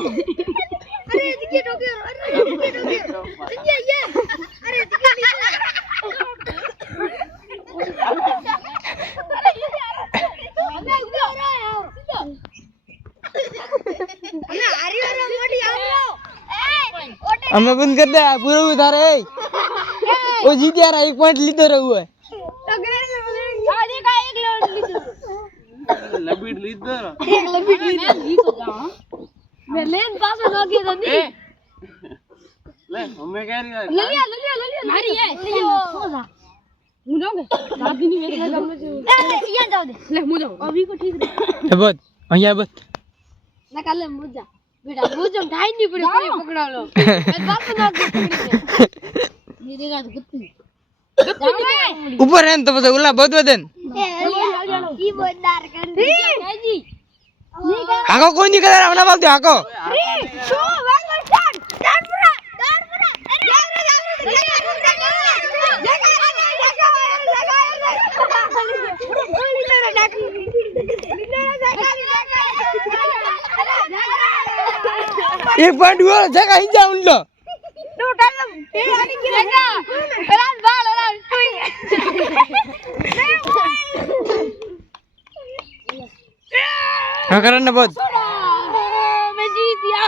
अरे दिखे ठोके अरे दिखे ठोके ये अरे दिखे हमें बंद कर दे पूरा उतार है वो जीत यार एक पॉइंट लीडर रहुआ है आगे का एक लबीड लीडर एक लबीड लीडर जीत हो जा मैं लेन पास में लग गया नहीं ले हमें कह रही है ले लिया मारी है सो जा मुझे दादी नहीं वेट लगा मुझे ये जाओ दे ले मुझे अभी को ठीक है बस અહીંયા બસ ना कर ले मुझे बेटा मुझे ढाई नहीं पड़े पकड़ा लो मैं बाप ना पकड़ी ये देखा तो कितनी ऊपर है तो बस उला बहुत बदन की बोलदार कर जी आको कोई नहीं कर रहा बोल दे आको 3 2 1 स्टार्ट पूरा एक पॉइंट हुआ जगह ही जाऊं लो हाँ करना बहुत मैं जीत गया